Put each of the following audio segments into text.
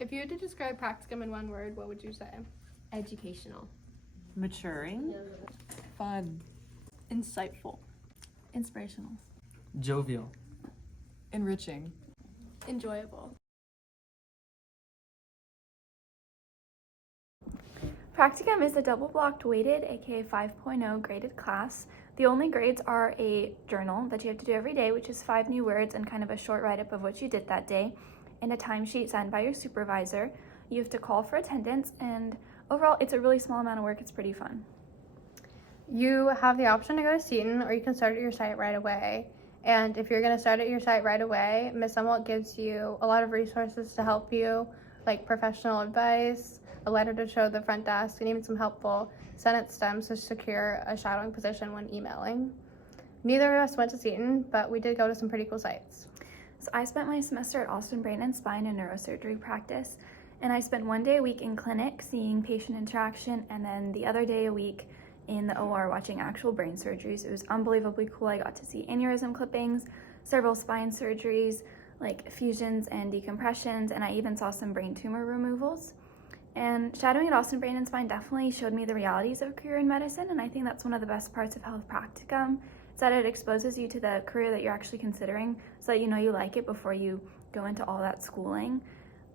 If you had to describe practicum in one word, what would you say? Educational. Maturing. Fun. Insightful. Inspirational. Jovial. Enriching. Enjoyable. Practicum is a double-blocked weighted, aka 5.0 graded class. The only grades are a journal that you have to do every day, which is 5 new words and kind of a short write-up of what you did that day, and a timesheet signed by your supervisor. You have to call for attendance, and overall, it's a really small amount of work. It's pretty fun. You have the option to go to Seton, or you can start at your site right away. And if you're going to start at your site right away, Ms. Umwelt gives you a lot of resources to help you, like professional advice, a letter to show the front desk, and even some helpful sentence stems to secure a shadowing position when emailing. Neither of us went to Seton, but we did go to some pretty cool sites. So I spent my semester at Austin Brain and Spine and neurosurgery practice, and I spent 1 day a week in clinic seeing patient interaction, and then the other day a week in the OR watching actual brain surgeries. It was unbelievably cool. I got to see aneurysm clippings, several spine surgeries, like fusions and decompressions, and I even saw some brain tumor removals. And shadowing at Austin Brain and Spine definitely showed me the realities of a career in medicine, and I think that's one of the best parts of health practicum, is that it exposes you to the career that you're actually considering so that you know you like it before you go into all that schooling.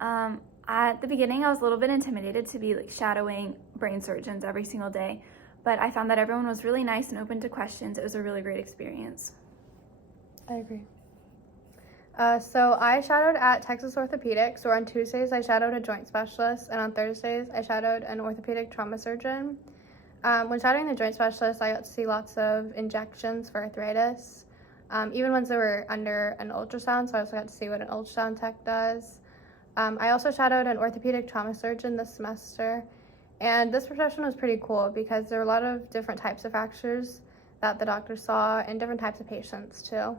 At the beginning, I was a little bit intimidated to be like shadowing brain surgeons every single day, but I found that everyone was really nice and open to questions. It was a really great experience. I agree. So I shadowed at Texas Orthopedics, where on Tuesdays I shadowed a joint specialist, and on Thursdays I shadowed an orthopedic trauma surgeon. When shadowing the joint specialist, I got to see lots of injections for arthritis, even ones that were under an ultrasound, so I also got to see what an ultrasound tech does. I also shadowed an orthopedic trauma surgeon this semester, and this profession was pretty cool because there were a lot of different types of fractures that the doctor saw and different types of patients too.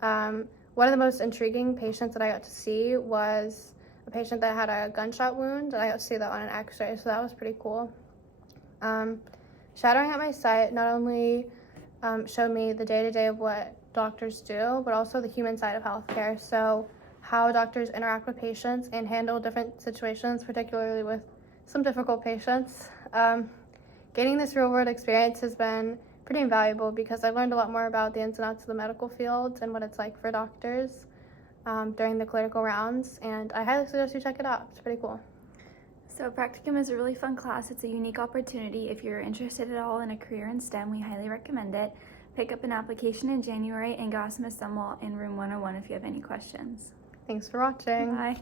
One of the most intriguing patients that I got to see was a patient that had a gunshot wound, and I got to see that on an x-ray, so that was pretty cool. Shadowing at my site not only showed me the day-to-day of what doctors do, but also the human side of healthcare, so how doctors interact with patients and handle different situations, particularly with some difficult patients. Gaining this real-world experience has been pretty invaluable because I've learned a lot more about the ins and outs of the medical field and what it's like for doctors during the clinical rounds, and I highly suggest you check it out. It's pretty cool. So practicum is a really fun class. It's a unique opportunity. If you're interested at all in a career in STEM, we highly recommend it. Pick up an application in January and go ask Ms. Umwelt in room 101 if you have any questions. Thanks for watching. Bye.